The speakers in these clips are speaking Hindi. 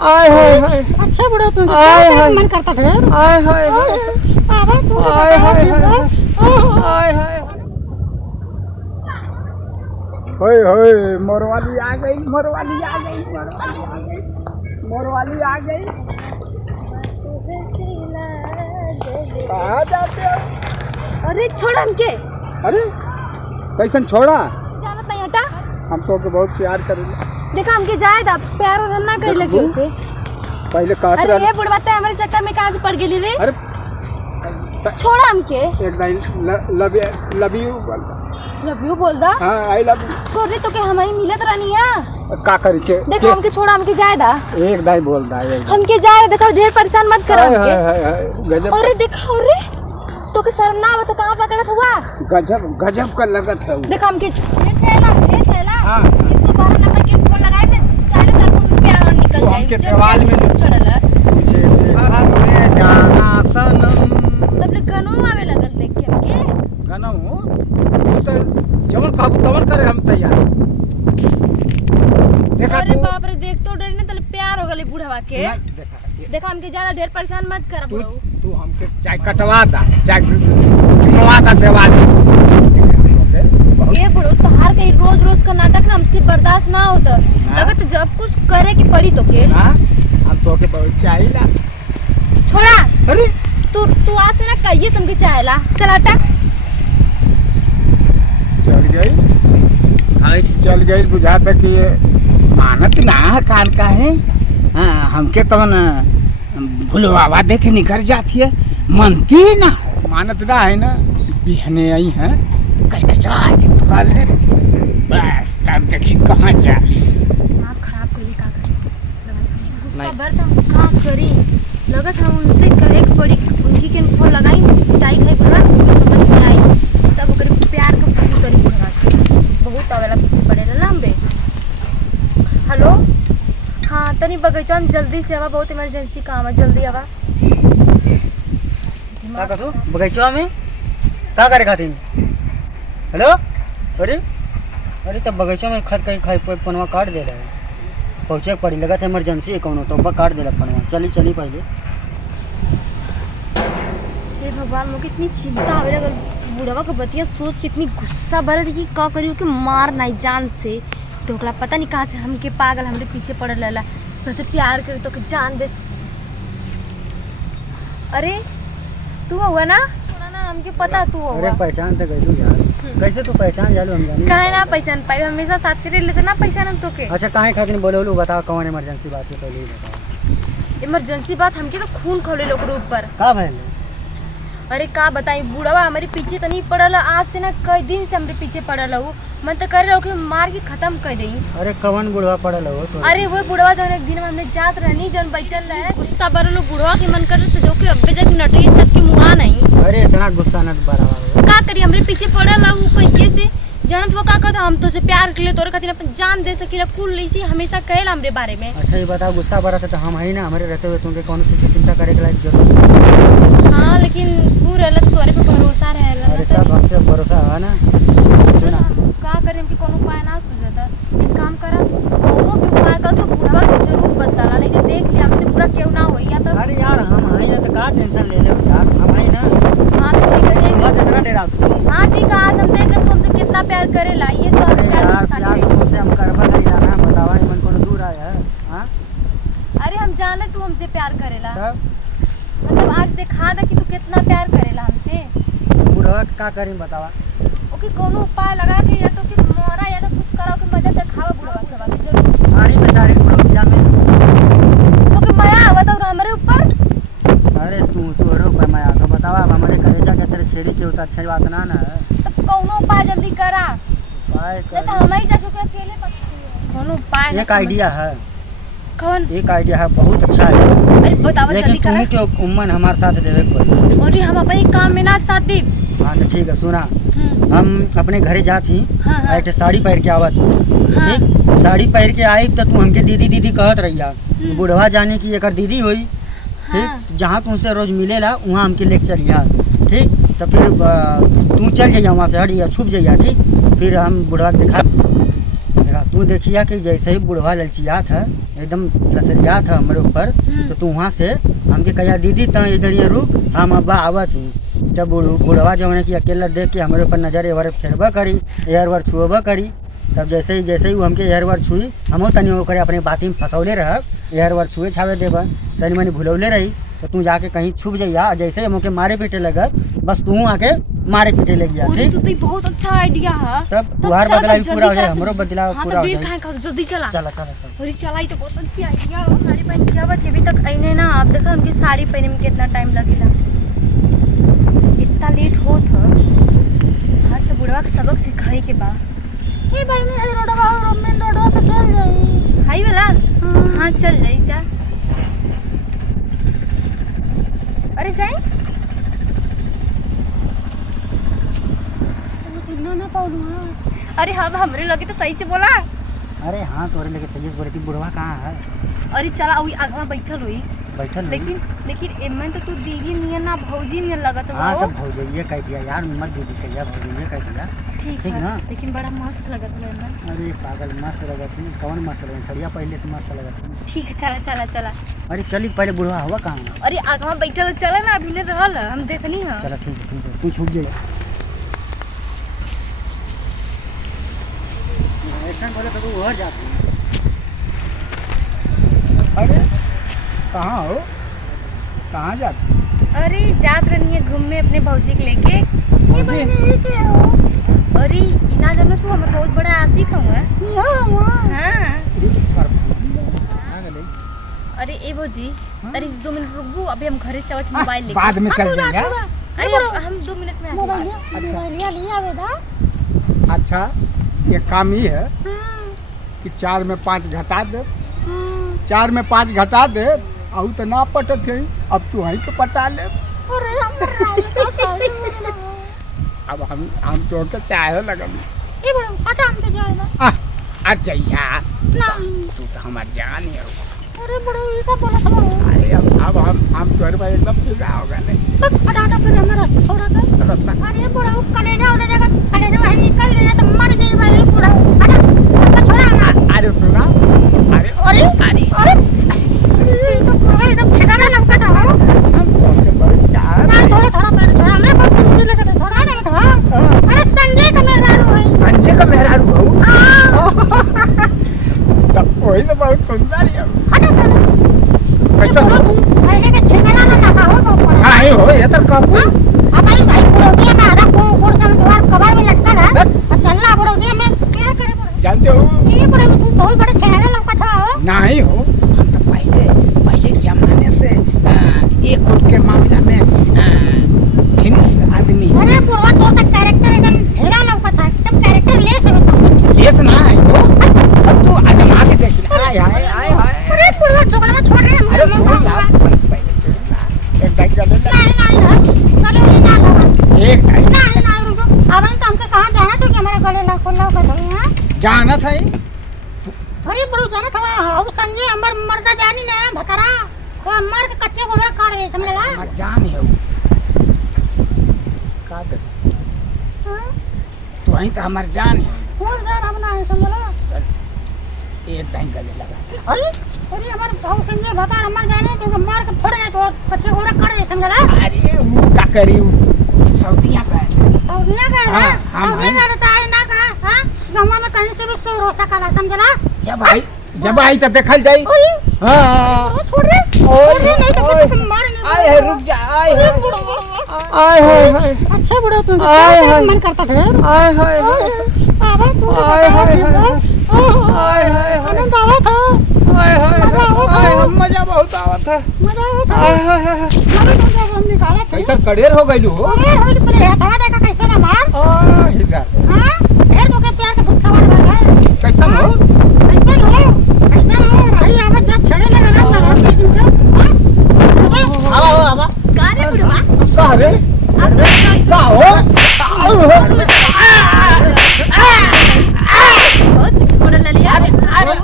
आय हाय हाय अच्छा बुढ़ा तू आय हाय मन करता था आय हाय बाबा तू आय हाय आय हाय होय होय मोरवाली आ गई मोरवाली आ गई मोरवाली आ गई मोरवाली आ गई। कहाँ जाते हो? अरे छोड़ हमके। अरे कैसन छोड़ा? जाना नहीं हटा। हम तो के बहुत प्यार करेंगे। देखा हमके जाए दा प्यार और ना कर लगे उसे। पहले कहत अरे ये बुढ़वाते हमारे चक्कर में कहाँ से पड़ गेली रे? अरे छोड़ा हमके। एक लाइन लव यू बोल दा। हां आई लव यू। कोरे तो के हमारी मिलत रहनी है। का करी के? देखो हमके छोड़ा हमके जाए दा। एक दाई बोल दा हमके जाए देखो ढेर परेशान मत कर हमके। गजब। अरे देखो अरे तो के शर्म ना आवे तो कहां पकड़त हुआ? गजब गजब का लगत है। देखो हमके चला हां 112 नंबर के फोन लगाए थे चालू कर फोन प्यार और निकल जाए। हमके सवाल में छोड़ला मुझे में जाना सनम तब ले गनो आवे लगल देख के हमके। गाना हो तो जवन कहबू तवन करे हम तैयार। देखा अरे तू बाप रे देख तो डर ने तले प्यार हो गले बुढ़वा के। देखा हमके ज्यादा ढेर परेशान मत कर तू बुढ़ऊ। तू हमके चाय कटवा दा चाय चुनवा दा देवाल। ए बुढ़ऊ तोहार के रोज रोज का नाटक ना हमसे बर्दाश्त ना होता। लगत जब कुछ करे की पड़ी तो के। हां हम तो के बहुत चाहिला। छोड़ा अरे तू आज से ना कहिए समझे चाहेला। चल हटा। चल गई। हाँ चल गई बुझाता कि ये मानत ना है कान का है। हाँ हमके तो ना भूलवावा देखे निकल जाती है मनती ना मानत ना है ना बिहने आई है कचकचा के पकड़ ले बस तब देखी कहाँ जा। आँख खराब करी का करी गुस्सा भर था का करी लगत हम उनसे कहे के पड़ी उनकी के फोन लगाई पिटाई खाई पड़ा समझ में आई तब ओकर प्यार के बहुत तरी भगा बहुत आवेला पीछे पड़ेला ना हमरे। हेलो हाँ तनी बगीचा में जल्दी से आवा बहुत इमरजेंसी काम है जल्दी आवा। का कथू बगीचा में का करे खातिर? हेलो अरे अरे तब बगीचा में खत कहीं खाई पनवा काट दे रहे पहुँचे पड़ी लगा था इमरजेंसी है कौन तो काट दे रहा पनवा। चली पहले। हे भगवान मुझे इतनी चिंता आवे लगल बुढ़वा के बतिया सोच के इतनी गुस्सा भरत कि का करी के मार नहीं जान से तो ओकरा पता नहीं कहाँ से हमके पागल हमरे पीछे पड़ल रहला तो से प्यार करे तो के जान दे। अरे तू हुआ ना थोड़ा ना हमके पता तू हुआ। अरे पहचान तो गई यार कैसे तू पहचान जालू हम जानी काहे ना पहचान पाई हमेशा साथ रह लेते ना पहचान हम तो के। अच्छा काहे खातिर बोले बताओ कौन इमरजेंसी बात है पहले ही बताओ। इमरजेंसी बात हमके तो खून खौले लोग ऊपर। का भइल? अरे का बताई बुढ़वा हमारे पीछे तो नहीं पड़ल आज से ना कई दिन से हमारे पीछे पड़ल हो मन तो कर रहा कि मार के खत्म कर देई। अरे कवन बुढ़वा पड़ल हो तो? अरे वो बुढ़वा जो एक दिन हमने जात रहनी जन बैठल रहे गुस्सा भरल बुढ़वा के मन कर तो जो कि अब्बे जक नटई छत के मुआ नहीं। अरे इतना गुस्सा न बराबर का करी हमरे पीछे पड़ल हो कहिए से जानत वो का कहता हम तो से प्यार कर ले तोरे खातिर अपन जान दे सकीला कुल लईसी हमेशा कहला हमरे बारे में। अच्छा ये बताओ गुस्सा भरा था तो हम है ना हमारे रहते हुए तुमके कौन चीज की चिंता करे के लायक जरूरत? हां लेकिन पूरा लत तोरे पे भरोसा रहेला। अरे तब हमसे भरोसा है ना सुना का करे हमके कोनो उपाय ना सुझाता एक काम करा कोनो भी उपाय कर तो बुढ़वा के जरूर बदला नहीं तो देख ले हमसे पूरा केहू ना होई या तो। अरे यार हम आई ना तो का टेंशन ले ले यार हम आई ना। हां तो ठीक है बस इतना डरा तू। हां ठीक है आज हम देख ले तू हमसे कितना प्यार करेला ये तो हम प्यार यार साथ प्यार में। तुमसे हम करबा नहीं जाना बतावा मन कोनो दूर आया है हां। अरे हम जाने तू हमसे प्यार करेला तब मतलब आज दिखा दे कि तू कितना प्यार करेला हमसे। बुढ़वा का करी बतावा? ओके कोनो उपाय लगा के या तो कि मोरा या तो कुछ करा के मजा से खावा बुढ़वा के जरूर पानी बेचारी बुढ़वा में ओके माया आवत और हमारे ऊपर। अरे तू रो पर मैं तो बतावा हमारे कलेजा के तेरे छेड़ी के उतार अच्छी बात ना ना तब कोनो उपाय जल्दी करा पाए नहीं तो हम ही जाके के अकेले कोनो उपाय ना एक आइडिया है कौन? एक आइडिया है बहुत अच्छा है अरे बताओ जल्दी लेकिन करा। तुम्ही के उम्मन हमारे साथ देवे कोई। और हम अपने काम में ना साथ दी। हाँ तो ठीक है सुना हम अपने घरे जाती हाँ, हाँ। एक साड़ी पहन के आवत हाँ। ठीक साड़ी पहन के आई तो तू हमके दीदी दीदी कहत रहिया बुढ़वा जाने की एक दीदी हुई हाँ। ठीक जहाँ तुमसे रोज मिलेला वहाँ हमके लेके चलिया ठीक तो फिर तू चल जाइया वहाँ से हटिया छुप जाइया ठीक फिर हम बुढ़वा के देखा तू तू देखिया कि जैसे ही बुढ़वा ललचिया था एकदम लसरिया था हमारे ऊपर, तो तू वहाँ से हमके कहा दीदी त इधर ये रुक, हम अब्बा आवत हूँ। जब बुढ़वा जौन कि अकेला देख के हमारे ऊपर नजर एवर फेरबा करी, एयर छुअबा करी, तब जैसे ही वो हमके एयर छुई, हमो तनी वो करे अपने बाती में फंसौले रह, एयर छुए छावे देबा तनी मनी भुलौले रही, तो तू जाके कहीं छुप जाइया। जैसे ही मुझे मारे पीटे लगा, बस तू आके मारे पीटे लग गया। ठीक तो बहुत अच्छा आइडिया है। तब तुहार बदला भी पूरा हो जाए, हमरो बदला पूरा हो जाए। हाँ तो जल्दी चला चला चला अरे चला, तो बहुत अच्छी आइडिया है। साड़ी पहन के आवा अभी तक आईने ना, आप देखा उनकी साड़ी पहने में कितना टाइम लगेगा, इतना लेट होत है। आज तो बुढ़वा के सबक सिखाई के बा। ए बहनी है रोडवा, मेन रोडवा पे चल जाई। हाई वाला हाँ चल जाई जा। अरे जाए चिन्ह ना पाऊँ। अरे हाँ हमरे लगे तो सही से बोला। अरे हाँ तोरे लेके सही से बोली थी, बुढ़वा कहाँ है? अरे चला वही आगवा बैठल हुई, बैठल लेकिन एमन तो तू दीदी नियन ना भौजी नियन लगत हो। हाँ तब भौजैया कह दिया यार, मत दीदी कहिया, भौजैया कह दिया। ठीक है ना? लेकिन बड़ा मस्त लगत है एमन। अरे पागल मस्त लगा थी, कौन मस्त लगा, सड़िया पहले से मस्त लगा थी। ठीक है चला चला चला। अरे चली पहले बुढ़वा हुआ कहाँ है? अरे आगवा बैठल चला ना, अभी ने रहल हम देखनी है। चला ठीक है तू छूट जाइए। ऐसा बोले तो तू घर जाती। अरे कहाँ हो, कहाँ जाती? अरे जात रहनी है घूमने अपने भौजी के लेके। भौजी? अरे इना जानो तू हमर बहुत बड़ा आशिक हूँ। हाँ अरे ए भौजी, अरे 2 मिनट रुक गो, अभी हम घरे से आवत मोबाइल लेके। बाद में चल जाएगा। अरे हम 2 मिनट में मोबाइल ले आवेदा। अच्छा ये काम ही है कि 4 में 5 घटा दे, 4 में 5 घटा दे, और तो ना पटत है, अब तू वहीं के पटा ले। अरे अब हम तो के चाहे लगल। ए बड़ा हटा हम पे जाएगा। अच्छा यार ना तू तो हमार जान है। अरे बड़ा ये का बोला था। अरे अब हम तोरे भाई एकदम फिदा होगा नहीं। तब हटा फिर हमारा रास्ता छोड़ा था रास्ता। अरे बड़ा कलेजा वाला जगह कलेजा वहीं निकल लेना तो मर जाए भाई पूरा। हटा रास्ता छोड़ा ना। अरे सुना, अरे अरे अरे अरे तो पूरा एकदम ठिकाना लगता था। हम के बहुत चाह ना थोड़ा थोड़ा पैर छोड़ा, हमने बहुत खुशी लगा था, छोड़ा ना था। अरे संजय का मेहरारू है। संजय का मेहरारू हो। हां तब कोई तो बहुत सुंदर है। हटा कैसा हो? पहले के छिंगना ना हो तो पर। हाँ ये हो, ये तो कब हमारी भाई बुढ़ौतिया में आधा कोड़ से द्वार कबाड़ में लटका है और चलना बुढ़ौतिया में क्या करे। जानते हो ये बड़े तू बहुत बड़े चेहरा लगता था। नहीं हो, हम तो पहले जमाने से एक वोट के मामला में फिनिश आदमी। अरे बुढ़वा तो का कैरेक्टर एकदम ढेरा लगता था, एकदम कैरेक्टर लेस है बताओ। लेस ना है हो, अब तू आजमा के देख ले। हाय हाय हाय हाय। अरे बुढ़वा दुकान में छोड़ रहे हैं अरे हम। सुन यार, एक डाइट कर ले। नहीं गले ना लगा। एक डाइट नहीं रुको, अब हम हमके कहां जाना तो कि हमारे गले ना खोला का है। जाना था। अरे बुढ़ू जाना था और संजय हमर मर्दा जानी ना भकरा तो मर के कच्चे गोबर काट रहे समझला। हमार जान है वो। का कर तू ही तो हमार जान है। कौन जान अपना है समझला। एक टाइम कर ले लगा। अरे अरे हमार भाऊ संजय भता हमर जाने तो मार के फोड़ दे तो कच्चे गोबर काट रहे समझला। अरे वो का करी सऊदिया का सऊदिया का ना सऊदिया का तो ना का हां गांव में कहीं से भी शोर हो सकला समझला। जब आई तो देखल जाई। हां वो छोड़ रे नहीं तो मार नहीं। आए है रुक जा। आए हाय अच्छा बुढ़ा तू मन करता था। आए हाय आवा तू आए हाय आनंद आवा था। मजा बहुत आवत है। मजा आवा था। मजा हम निकाला था। कैसा कड़ेर हो गइलू हो। अरे होली पहले हटावा देखा कैसे ना मार। हिजा हां फिर तो के प्यार के भूख सवार बन गया। कैसा हो रही आवाज जा छड़े लगा ना रास्ते दिन से। आवा का रे बुढ़वा का रे अब का हो बहुत मोर ललिया। अरे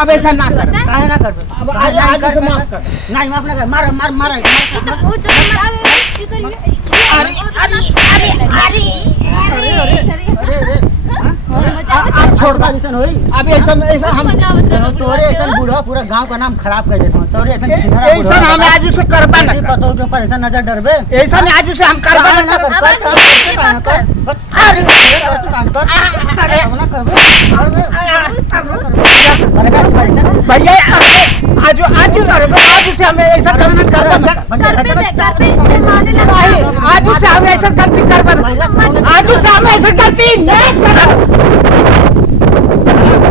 अब ऐसा ना कर। काहे ना कर? अब आज से माफ कर। नहीं माफ ना कर, मार मार मार। ये तो बहुत ज्यादा मार की करिए। अरे अरे अरे मजा आवत आप छोड़ का ऐसा होई अब ऐसा हम मजा आवत रहे तोरे ऐसा बूढ़ा पूरा गांव का नाम खराब कर देता तोरे ऐसा ऐसा हम आज से करबा ना पता जो पर ऐसा नजर डरबे ऐसा आज से हम करबा ना अरे काम कर ना करबे भैया आज से हमें ऐसा करना करबा कर पे मारने लगा आज से हम ऐसा गलती करबा